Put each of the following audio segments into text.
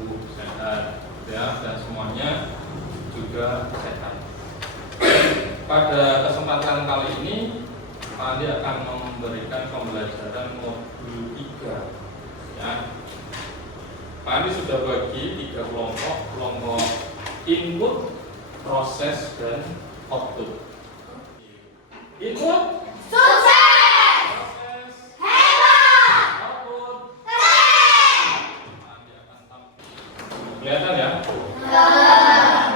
tubuh sehat, ya, dan semuanya juga sehat. Pada kesempatan kali ini, Pak Andi akan memberikan pembelajaran modul 3. Ya. Pak Andi sudah bagi 3 kelompok input, proses, dan output. Input sukses, proses, hebat, output. keren. Nanti akan kelihatan ya.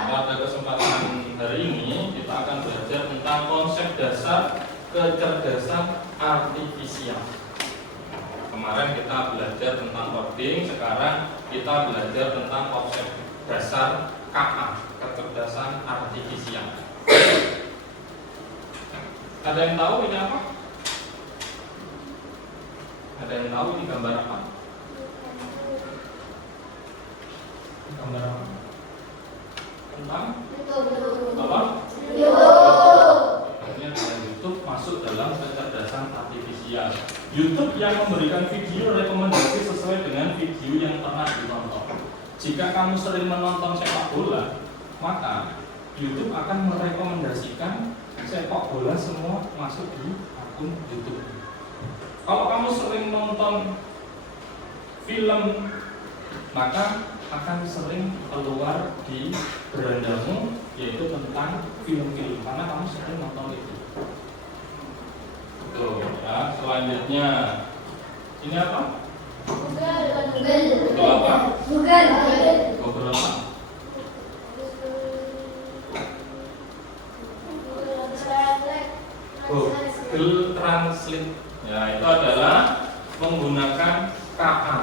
Pada kesempatan hari ini kita akan belajar tentang konsep dasar kecerdasan artifisial. Kemarin kita belajar tentang coding, sekarang kita belajar tentang konsep dasar KA, kecerdasan artifisial. Ada yang tahu ini apa? Ada yang tahu ini gambar apa? Gambar apa? Tentang apa? Akhirnya dengan YouTube masuk dalam kecerdasan artifisial. YouTube yang memberikan video rekomendasi sesuai dengan video yang pernah ditonton. Jika kamu sering menonton sepak bola, maka YouTube akan merekomendasikan sepak bola semua masuk di akun YouTube. Kalau kamu sering nonton film, maka akan sering keluar di berandamu yaitu tentang film-film karena kamu sering nonton itu. Tuh, ya. Selanjutnya ini apa? Google apa? Google apa? Google Translate. Ya, itu adalah menggunakan KA,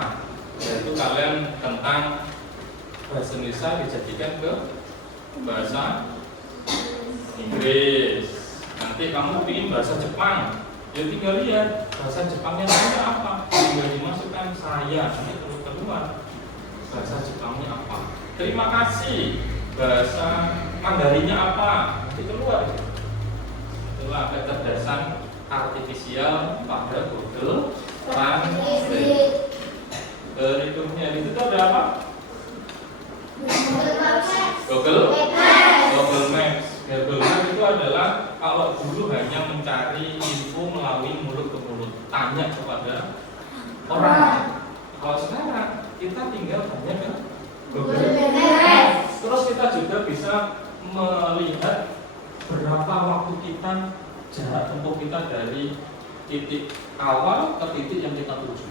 yaitu kalian tentang bahasa Indonesia dijadikan ke bahasa Inggris. Nanti kamu ingin bahasa Jepang, ya tinggal lihat bahasa Jepangnya apa, tinggal dimasukkan saya, nanti terus keluar bahasa Jepangnya apa. Terima kasih, bahasa Mandarinnya apa, nanti keluar. Itulah kecerdasan artifisial pada Google Translate. Berikutnya itu ada apa? Google Maps. Google Maps itu adalah kalau dulu hanya mencari info melalui mulut ke mulut, tanya kepada orang. Kalau sekarang kita tinggal tanya ke Google Maps. Terus kita juga bisa melihat berapa waktu kita, jarak tempuh kita dari titik awal ke titik yang kita tuju.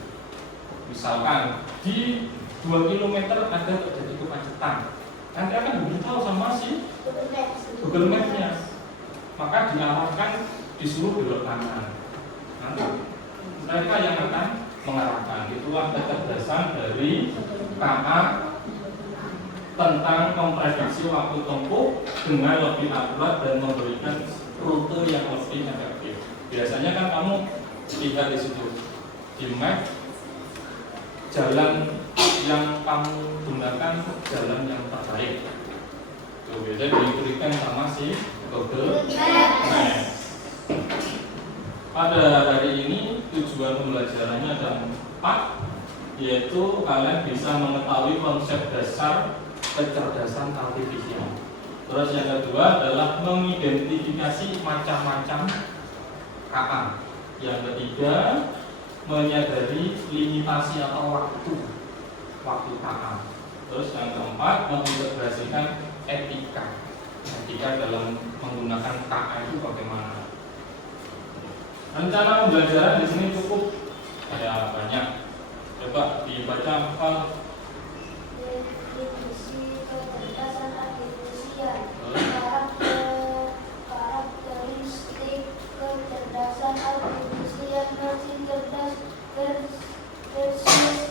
Misalkan di 2 km ada terjadi kemacetan, nanti akan diberitahu sama si Google Maps-nya, maka diarahkan disuruh belok kanan. Nanti mereka yang akan mengarahkan. Itulah kecerdasan dari KA tentang memprediksi waktu tempuh dengan lebih akurat dan memberikan rute yang lebih efektif. Biasanya kan kamu lihat di situ di map jalan yang kamu gunakan jalan yang terbaik. Itu biasanya diberikan sama si Google Maps. Pada hari ini tujuan pembelajarannya ada 4, yaitu kalian bisa mengetahui konsep dasar kecerdasan artifisial. Terus yang kedua adalah mengidentifikasi macam-macam KA. Yang ketiga, menyadari limitasi atau waktu KA. Terus yang keempat, mengintegrasikan etika dalam menggunakan KA itu bagaimana. Rencana pembelajaran di sini cukup ya banyak. Coba dibaca hafal. Definisi kecerdasan artifisial. Karakteristik kecerdasan artifisial: mesin cerdas versus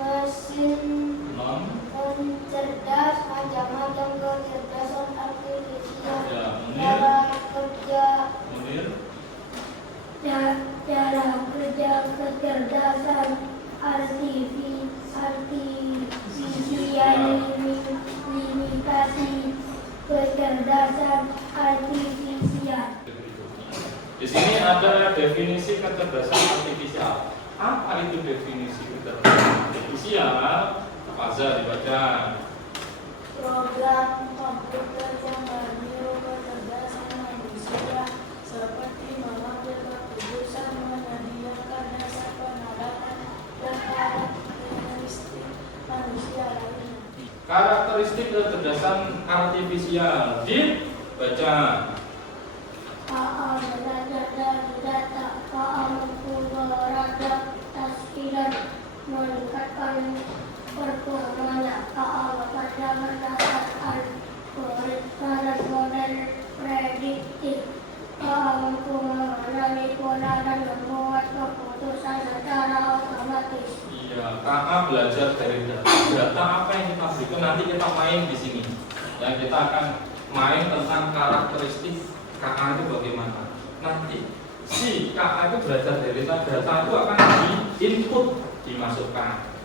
mesin cerdas. Macam-macam kecerdasan artifisial. Cara kerja kecerdasan artifisial, limitasi kecerdasan artifisial. Di sini ada definisi kecerdasan artifisial. Apa itu definisi kecerdasan artifisial? Apa Hamzah dibaca. Program komputer yang meniru kecerdasan manusia seperti mengambil keputusan, menyediakan dasar penerapan dan karakteristik manusia lainnya. Karakteristik kecerdasan artifisial dibaca. AA belajar dari data, AA mampu beradaptasi dan meningkatkan performanya. AA bekerja berdasarkan algoritma dan model prediktif. AA mampu mengenali pola dan membuat keputusan secara otomatis. Iya, KA belajar dari data. Data apa yang kita berikan nanti kita main di sini. Dan kita akan main tentang karakteristik KA itu bagaimana. Nanti si KA itu belajar dari data itu akan di-input, dimasukkan.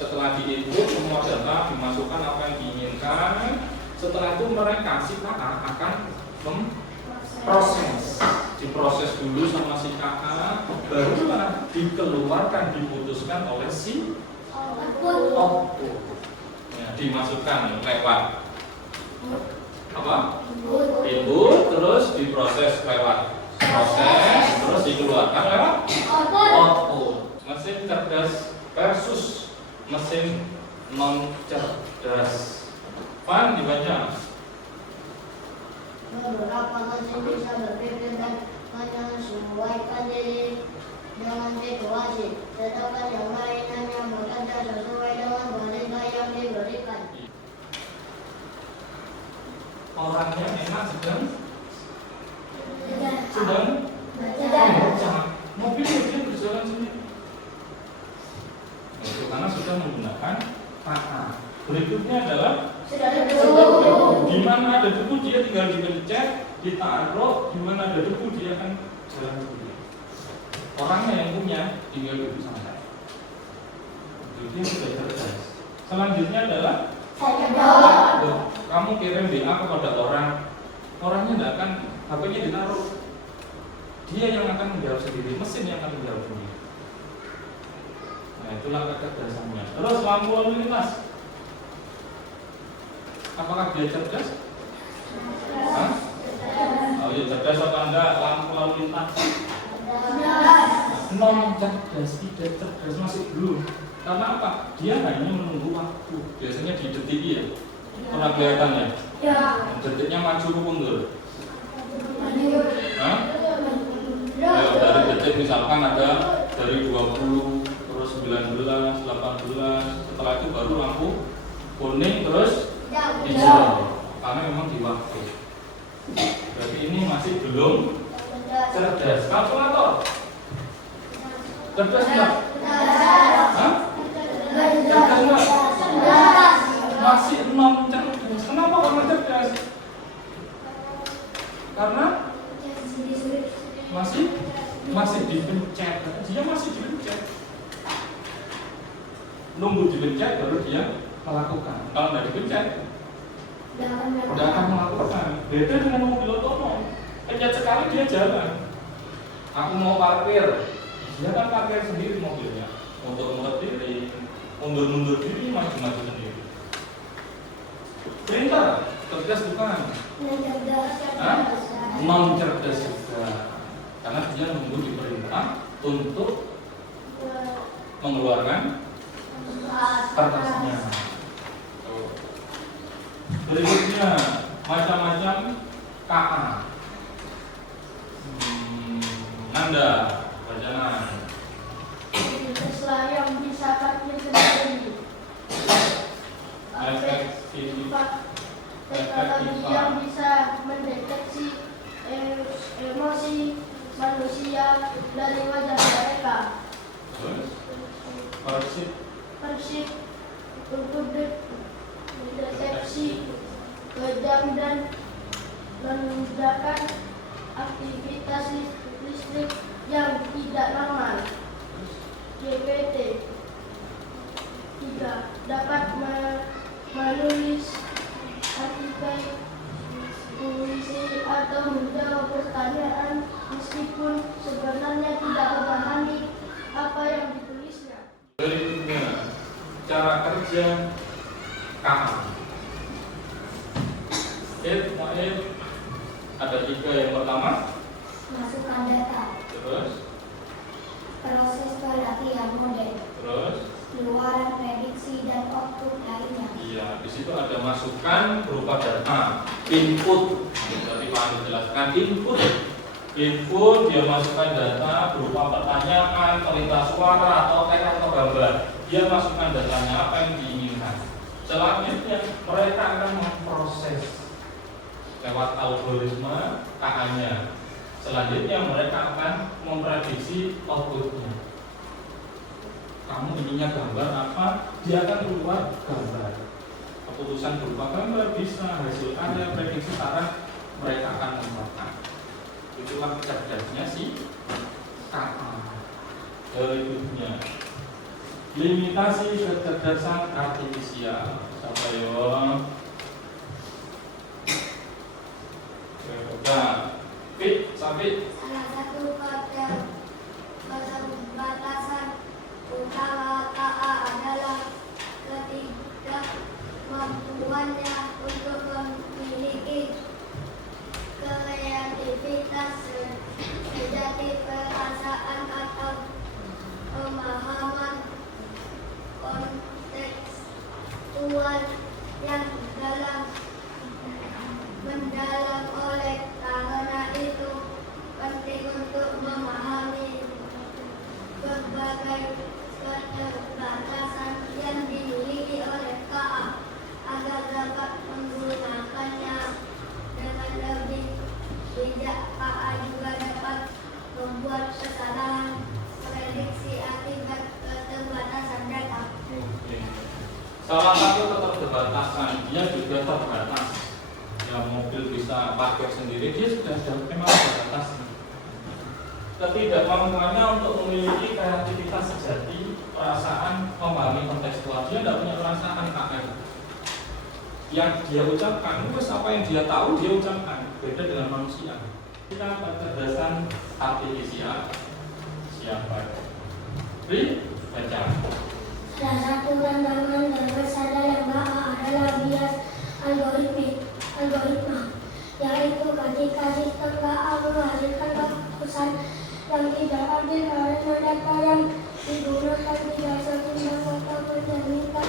Setelah di-input semua data dimasukkan apa yang diinginkan. Setelah itu mereka si KA akan memproses, diproses dulu sama si KA, barulah dikeluarkan, diputuskan oleh si output. Ya, dimasukkan lewat apa? Input, terus diproses lewat proses, terus dikeluarkan lewat output. Mesin cerdas versus mesin non cerdas. Pan dibaca. Beberapa mesin bisa berpikir dan menyesuaikan diri dengan situasi, sedangkan yang lain hanya bekerja sesuai dengan perintah yang diberikan. Orangnya enak sedang baca. Mobil dia berjalan sendiri. Itu karena sudah menggunakan KA. Berikutnya adalah di mana ada debu dia tinggal dipencet, ditaruh, di mana ada debu dia akan jalan sendiri. Orangnya yang punya tinggal duduk santai. Dia sudah cerdas. Selanjutnya adalah kamu kirim WA kepada orang, orangnya tidak akan HP-nya ditaruh, dia yang akan menjawab sendiri, mesin yang akan menjawab sendiri. Nah itulah kecerdasannya. Terus lampu lalu lintas, apakah dia cerdas? Hah? Oh iya cerdas atau enggak lampu lalu lintas? Non cerdas, tidak cerdas, masih belum. Karena apa? Dia hanya menunggu waktu. Biasanya di detik ya. Pernah kelihatan ya? Detiknya maju ke mundur. Hah? Ayo, dari detik misalkan ada dari 20, terus 19, 18, setelah itu baru lampu kuning terus hijau. Karena memang di waktu. Berarti ini masih belum cerdas. Kalkulator cerdas enggak? Hah? Cerdas enggak? Masih non cerdas. Kenapa karena cerdas? Karena masih dipencet. Dia masih dipencet. Nunggu dipencet baru dia melakukan. Kalau nggak dipencet, tidak akan melakukan. Beda dengan mobil otonom. Pencet sekali dia jalan. Aku mau parkir, dia kan parkir sendiri mobilnya. Mundur-mundur diri, mundur-mundur diri, maju-maju sendiri. Printer, cerdas bukan? Non cerdas juga. Karena dia nunggu diperintah untuk mengeluarkan kertasnya. Berikutnya macam-macam KA. Nanda, bacaan. Tesla yang bisa parkir sendiri. Teknologi yang bisa mendeteksi emosi manusia dari wajah mereka. Persip untuk mendeteksi kejam dan menunjukkan aktivitas listrik yang tidak normal. GPT 3 dapat menulis artikel, puisi atau menjawab pertanyaan meskipun sebenarnya tidak memahami apa yang ditulisnya. Berikutnya cara kerja KA. Ada 3. Yang pertama, Masukkan data. terus, Proses pelatihan model. terus, Keluaran prediksi dan output lainnya. iya, di situ ada masukan berupa data, input. Tadi Pak Andi jelaskan input dia masukkan data berupa pertanyaan, perintah suara atau teks atau gambar. Dia masukkan datanya apa yang diinginkan. Selanjutnya mereka akan memproses lewat algoritma KA-nya. Selanjutnya mereka akan memprediksi outputnya. Kamu ininya gambar apa? Dia akan keluar gambar. Keputusan berupa gambar bisa, hasil karya, prediksi arah mereka akan membuatkan. Itulah cerdasnya si KA. Berikutnya, limitasi kecerdasan artifisial. Siapa yo? Nah, sampai Salah satu keterbatasan utama KA adalah ketidakmampuannya untuk memiliki kreativitas sejati, perasaan atau pemahaman kontekstual yang mendalam. Oleh karena itu penting untuk memahami berbagai keterbatasan yang dimiliki oleh KA agar dapat menggunakannya dengan lebih bijak. KA juga dapat membuat kesalahan prediksi akibat keterbatasan data. salah satu keterbatasan dia juga terbatas. Ya, mobil bisa parkir sendiri, dia sudah memang terbatas. Ketidakmampuannya untuk memiliki kreativitas sejati, perasaan, memahami kontekstual. Dia tidak punya perasaan KM. Yang dia ucapkan, terus apa yang dia tahu dia ucapkan. Beda dengan manusia. Kita kecerdasan artifisial. Siapa? Baca. Salah satu tantangan terbesar dalam KA adalah bias algoritma, yaitu ketika sistem KA menghasilkan keputusan yang tidak adil karena data yang digunakan tidak seimbang atau mencerminkan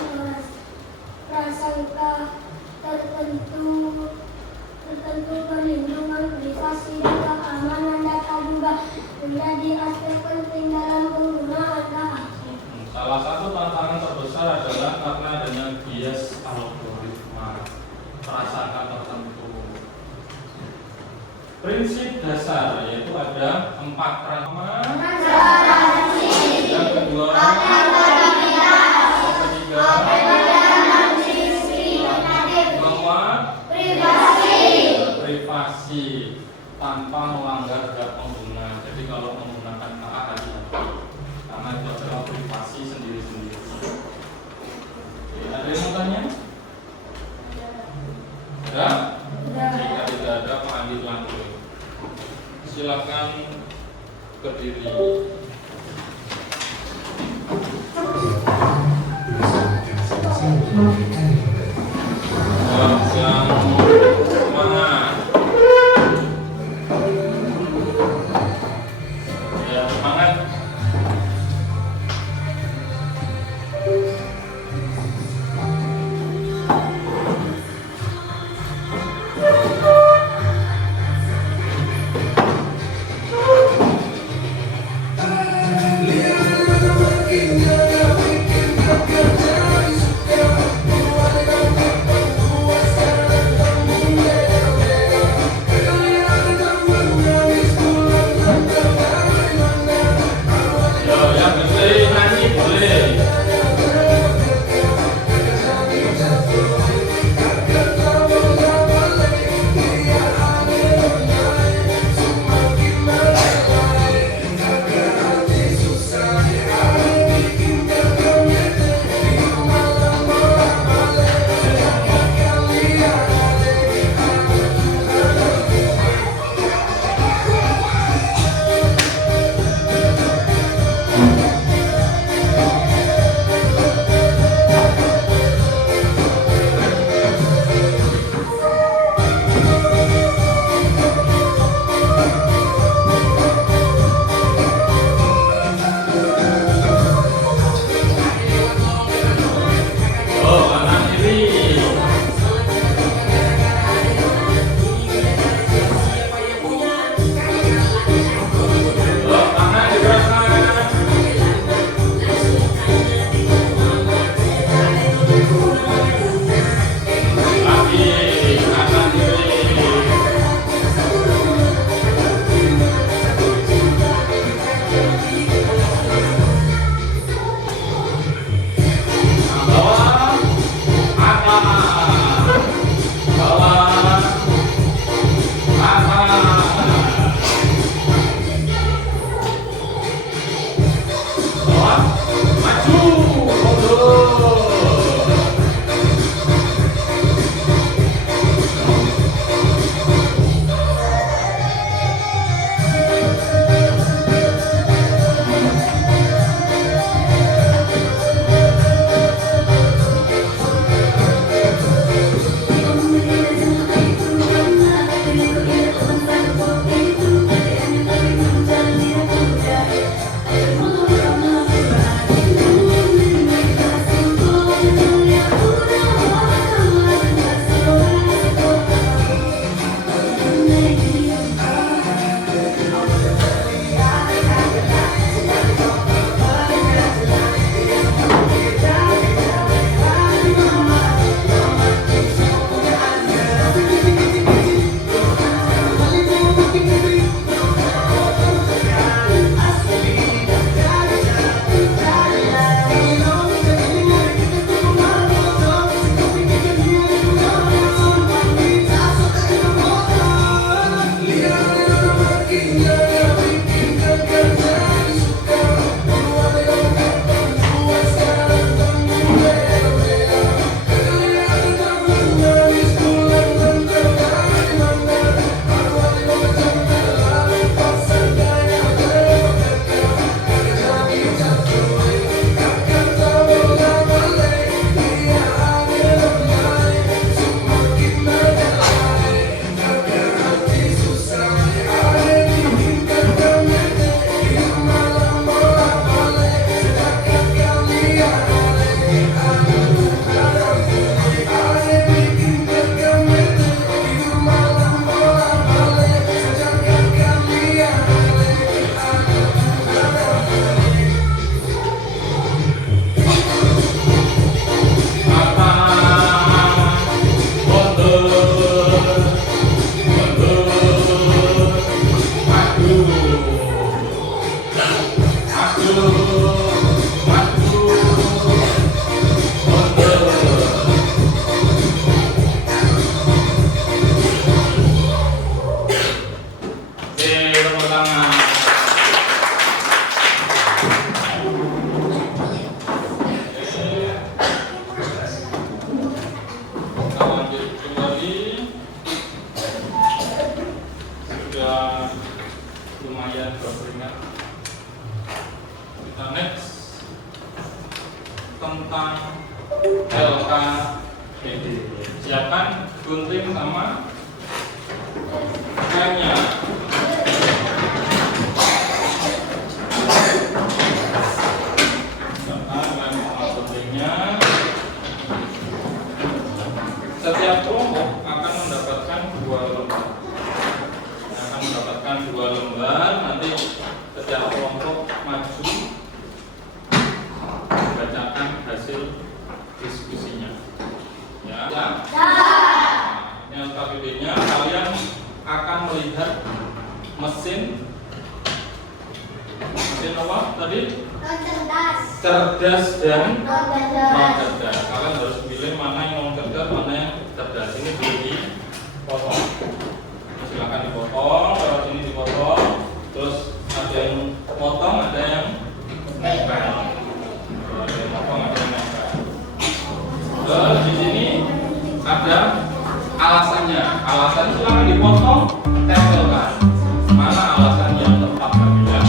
prasangka tertentu. Perlindungan privasi dan keamanan data juga menjadi aspek penting dalam penggunaan KA. Salah satu tantangan terbesar adalah karena adanya bias algoritma, prasangka tertentu. Prinsip dasar yaitu ada 4 pertama. Yang kedua, yang ketiga, bahwa privasi tanpa melanggar hak pengguna. Jadi kalau menggunakan KA hati-hati karena itu adalah privasi sendiri-sendiri. Ada yang mau tanya? Ada? Jika tidak ada, Pak Andi lanjut. Silakan berdiri. Yang semangat. Ya, semangat. gunting sama remnya. Rem sama guntingnya. Setiap kelompok akan mendapatkan 2 lembar. Akan mendapatkan 2 lembar. Nanti setiap kelompok maju membacakan hasil diskusinya. Ya. Ini LKPD-nya. Kalian akan melihat mesin apa tadi? Cerdas dan non cerdas. Kalian harus pilih mana yang non cerdas, mana yang cerdas. Ini boleh dipotong. Silakan dipotong. Lewat sini dipotong. Terus ada yang potong, ada yang nempel. Ada yang potong, ada yang nempel. Terus di sini ada alasannya. Alasan silakan dipotong, tempelkan. Mana alasan yang tepat kalian?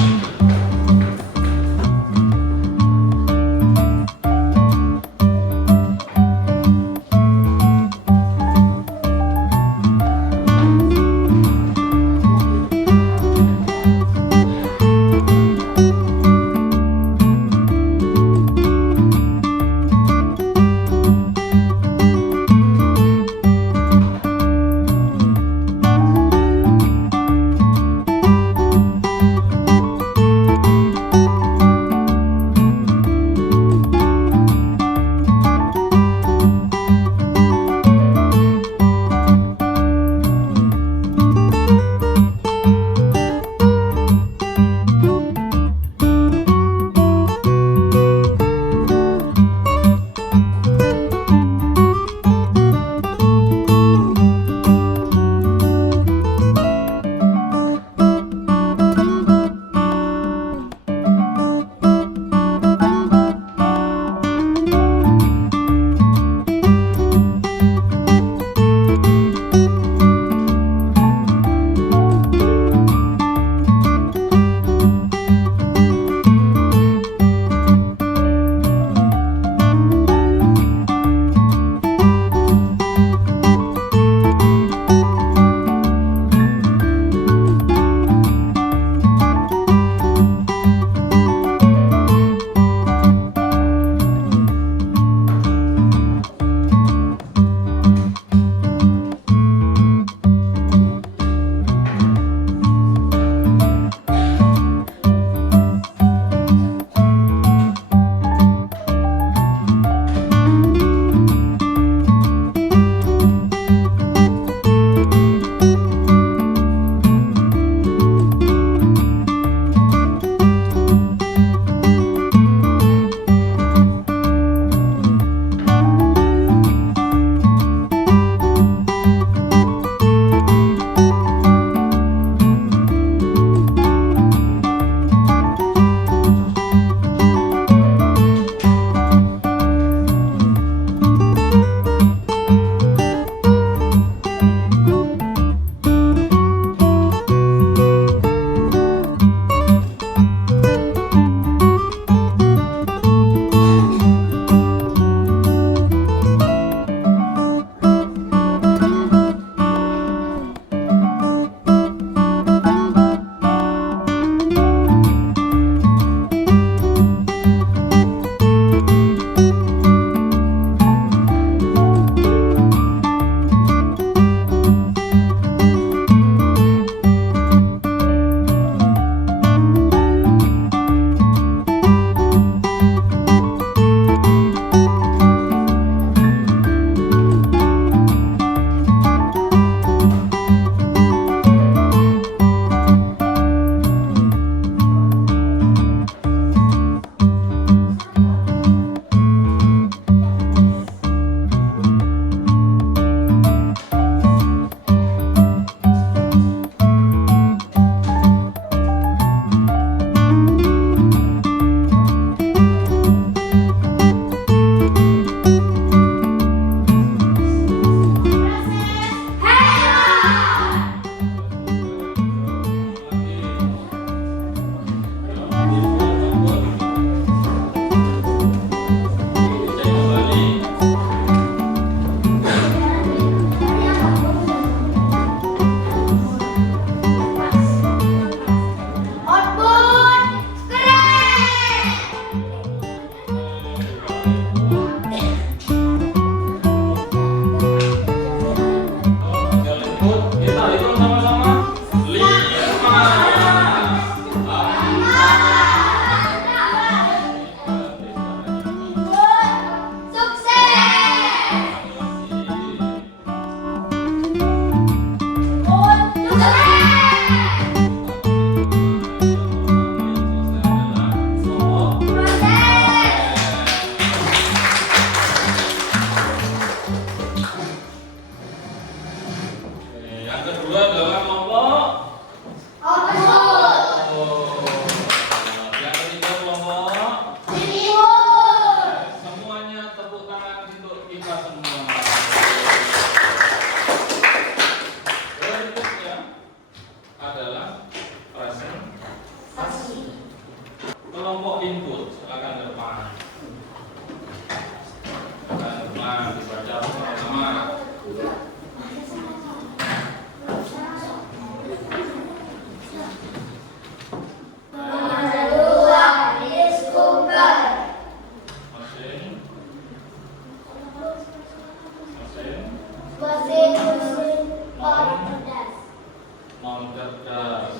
Non cerdas.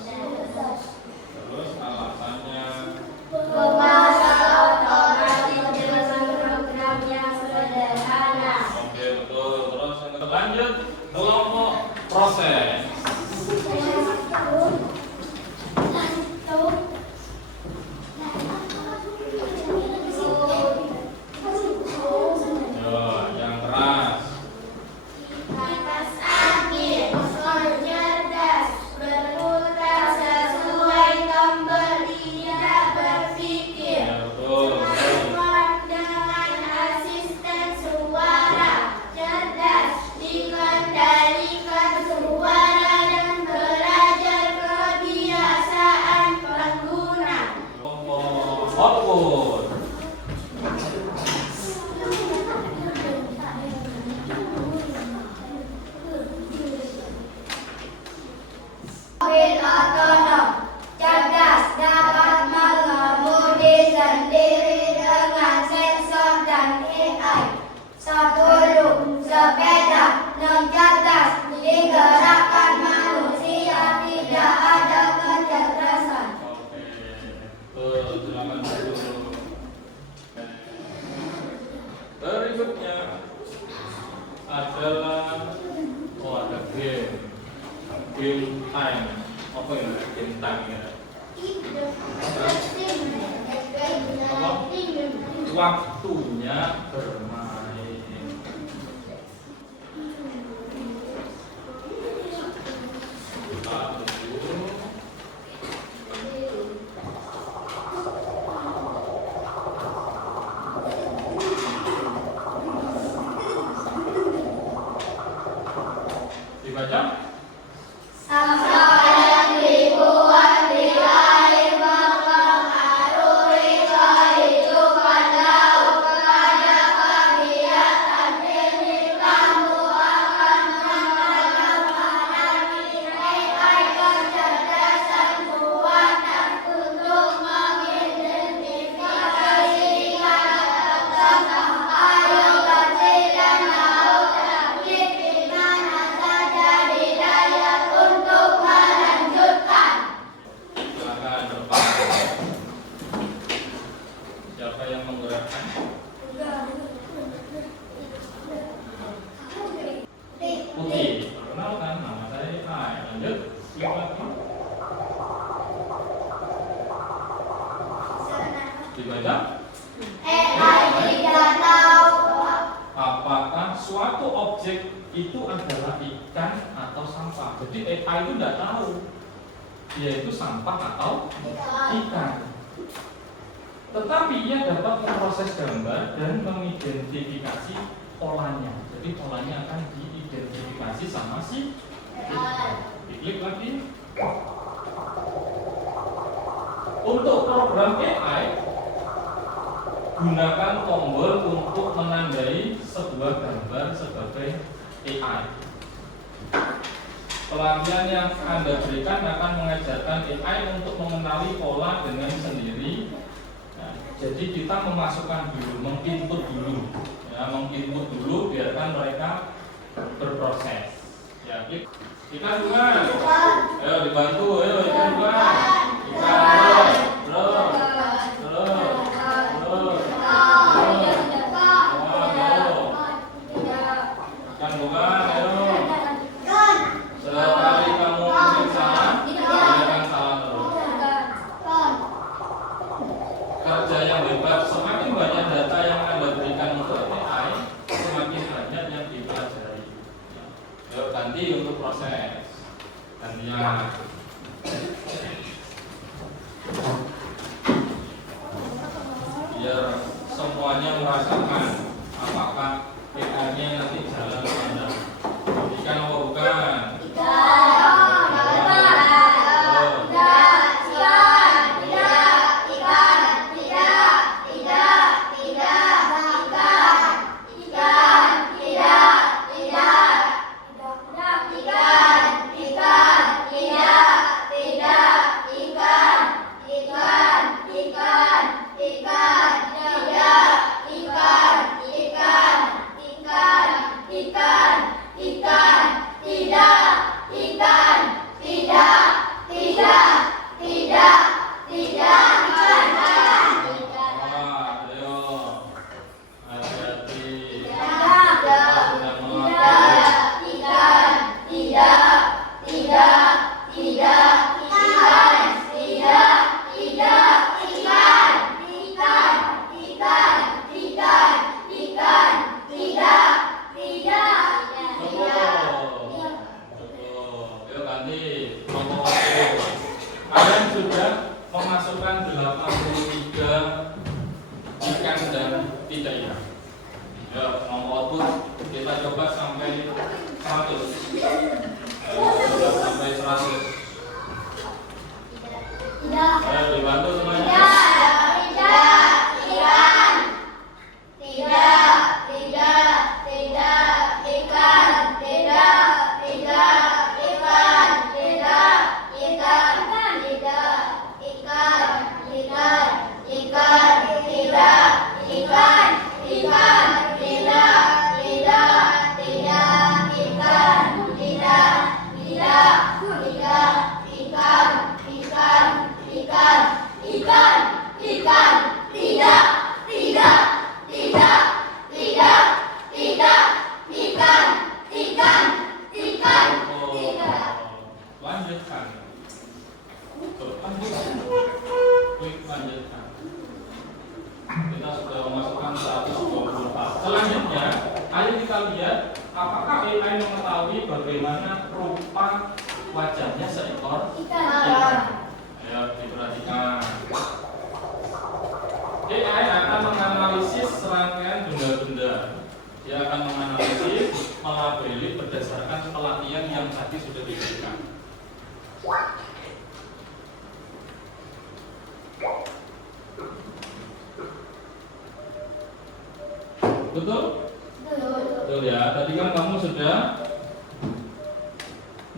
Terus alasannya oke betul. Terus yang lanjut kelompok proses. Yo, yang keras. Ya betul. Kelompok output. Cerdas, dapat mengemudi sendiri dengan sensor dan AI. 10. Sepeda non cerdas digerakkan manusia, tidak ada kecerdasan. Oke, silakan dulu. Berikutnya adalah ada game time. Apa ya game time ya? Waktunya bermain. Satu. Dibaca. Sampai ribuan di air mempengaruhi kehidupan laut. Pada kegiatan ini kamu akan mengalami AI kecerdasan buatan untuk mengidentifikasi ikan tengah air kecil dan laut aktif di mana saja di layar untuk melanjutkan. Silakan depan. Siapa yang menggerakkan? Putih. Perkenalkan, nama saya Ai. Lanjut. Klik lagi. Dibaca. AI tidak tahu Apakah suatu objek itu adalah ikan atau sampah? Jadi AI itu tidak tahu dia itu sampah atau ikan. Tetapi ia dapat memproses gambar dan mengidentifikasi polanya. Jadi polanya akan diidentifikasi sama si ikan. Diklik lagi. Untuk program AI, gunakan tombol untuk menandai sebuah gambar sebagai AI. Pelatihan yang Anda berikan akan mengajarkan AI untuk mengenali pola dengan sendiri. Nah, jadi kita memasukkan dulu, menginput dulu, ya, menginput dulu, biarkan mereka berproses. Ya, ikan bukan? Ayo dibantu, ayo ikan bukan? Ikan, terus. Ikan bukan, ayo. Sekali kamu mungkin salah, jangan salah terus. Kerja yang hebat, semakin banyak data yang Anda berikan untuk AI, semakin banyak yang dipelajari. Yuk ganti untuk proses. Gantian. Biar semuanya merasakan apakah AI-nya nanti jalan atau tidak. Ikan apa bukan? ikan, ikan, tidak, ikan, tidak, tidak, tidak, tidak, ikan, ikan. Wah, ayo. Hati-hati. Ayo ganti nomor 1. Kalian sudah memasukkan 83 ikan dan tidak ya? Ya, nomor output kita coba sampai 100. Sudah sampai 100. Ayo dibantu semuanya. Lanjutkan. Tuh, lanjutkan. Klik lanjutkan. Kita sudah memasukkan 124. Selanjutnya, ayo kita lihat apakah AI mengetahui bagaimana rupa wajahnya seekor ikan. Ayo diperhatikan. AI akan menganalisis serangkaian benda-benda. Dia akan menganalisis, melabeli berdasarkan pelatihan yang tadi sudah diberikan. Betul? Betul ya. Tadi kan kamu sudah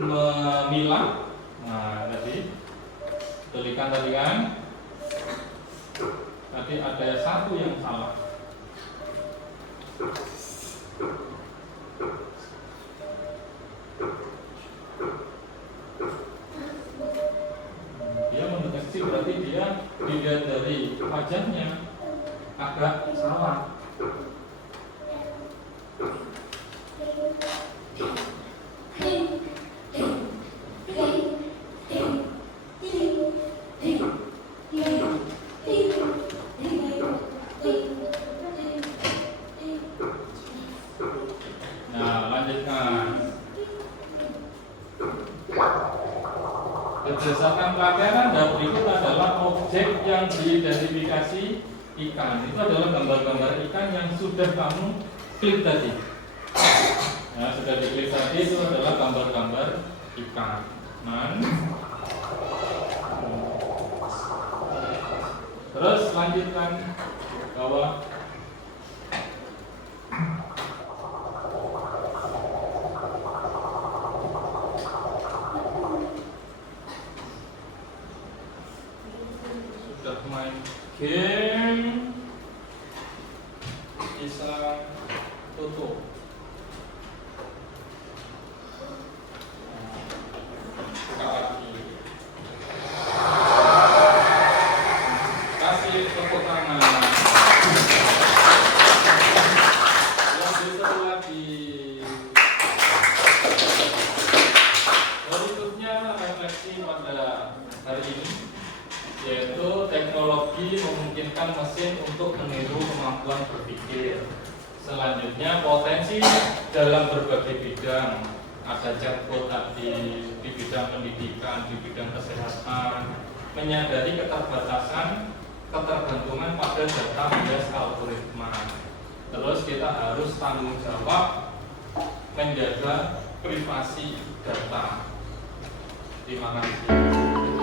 memilah. Nah, tadi tulikan tadi kan. Tadi ada satu yang salah. Dia mendeteksi berarti dia dilihat dari wajahnya agak salah. Nah, lanjutkan. Berdasarkan pelatihan Anda, berikut adalah objek yang diidentifikasi ikan. Itu adalah gambar-gambar ikan yang sudah kamu klik tadi. Nah, sudah diklik tadi itu adalah gambar-gambar ikan. Terus lanjutkan bawah. Sudah main game, bisa tutup. Buka lagi. Kasih tepuk tangan. Lebih seru lagi. Berikutnya refleksi pada hari ini, yaitu teknologi memungkinkan mesin untuk meniru kemampuan berpikir. Selanjutnya, potensi dalam berbagai bidang. Ada chatbot tadi di bidang pendidikan, di bidang kesehatan, menyadari keterbatasan, ketergantungan pada data bias algoritma. Terus kita harus tanggung jawab menjaga privasi data. Terima kasih.